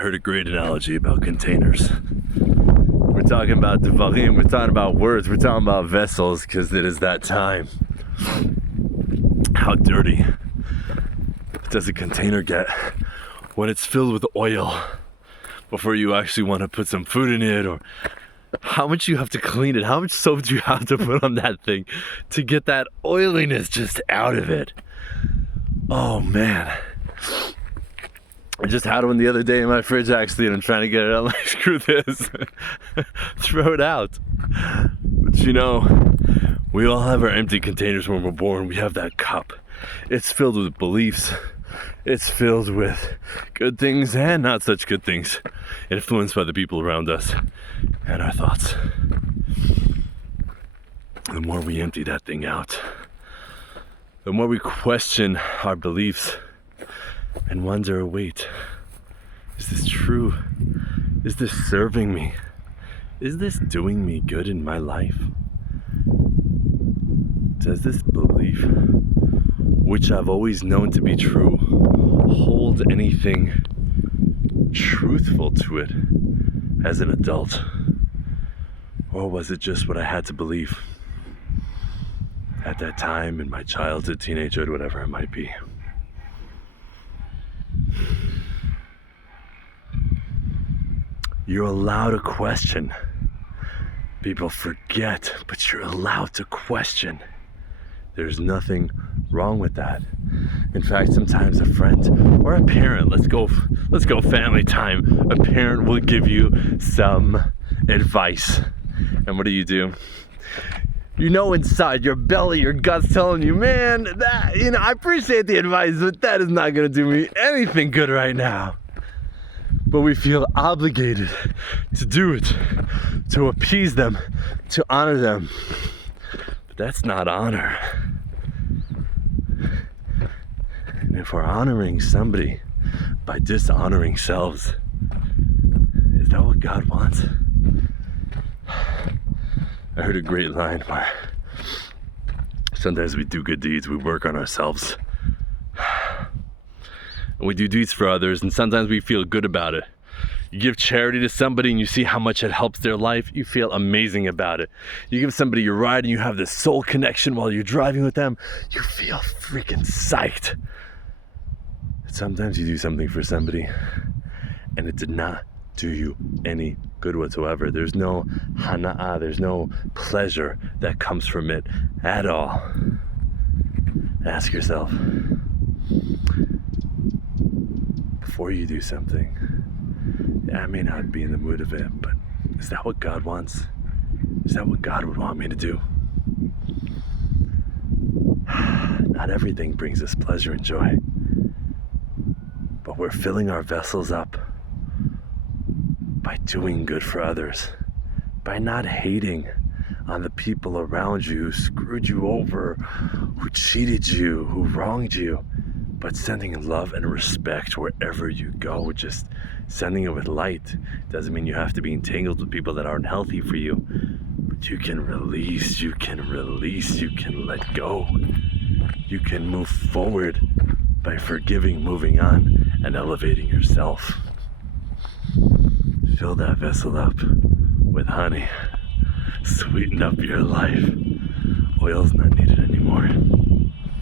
I heard a great analogy about containers. We're talking about devarim, we're talking about words, we're talking about vessels, because it is that time. How dirty does a container get when it's filled with oil before you actually want to put some food in it? Or how much you have to clean it, how much soap do you have to put on that thing to get that oiliness just out of it? Oh man. I just had one the other day in my fridge actually, and I'm trying to get it out. Like, screw this. Throw it out. But you know, we all have our empty containers when we're born. We have that cup. It's filled with beliefs. It's filled with good things and not such good things, influenced by the people around us and our thoughts. The more we empty that thing out, the more we question our beliefs and wonder, wait, is this true? Is this serving me? Is this doing me good in my life? Does this belief, which I've always known to be true, hold anything truthful to it as an adult? Or was it just what I had to believe at that time in my childhood, teenagehood, whatever it might be? You're allowed to question. People forget, but you're allowed to question. There's nothing wrong with that. In fact, sometimes a friend or a parent, let's go family time, a parent will give you some advice. And what do? You know, inside your belly, your gut's telling you, man, that, I appreciate the advice, but that is not gonna do me anything good right now. But we feel obligated to do it, to appease them, to honor them. But that's not honor. And if we're honoring somebody by dishonoring selves, is that what God wants? I heard a great line where sometimes we do good deeds, we work on ourselves. And we do deeds for others, and sometimes we feel good about it. You give charity to somebody and you see how much it helps their life, you feel amazing about it. You give somebody your ride and you have this soul connection while you're driving with them, you feel freaking psyched. But sometimes you do something for somebody and it did not do you any good whatsoever. There's no hana'ah, there's no pleasure that comes from it at all. Ask yourself, before you do something, I may not be in the mood of it, but is that what God wants? Is that what God would want me to do? Not everything brings us pleasure and joy, but we're filling our vessels up by doing good for others, by not hating on the people around you who screwed you over, who cheated you, who wronged you, but sending love and respect wherever you go, just sending it with light. Doesn't mean you have to be entangled with people that aren't healthy for you, but you can release, you can let go. You can move forward by forgiving, moving on, and elevating yourself. Fill that vessel up with honey. Sweeten up your life. Oil's not needed anymore.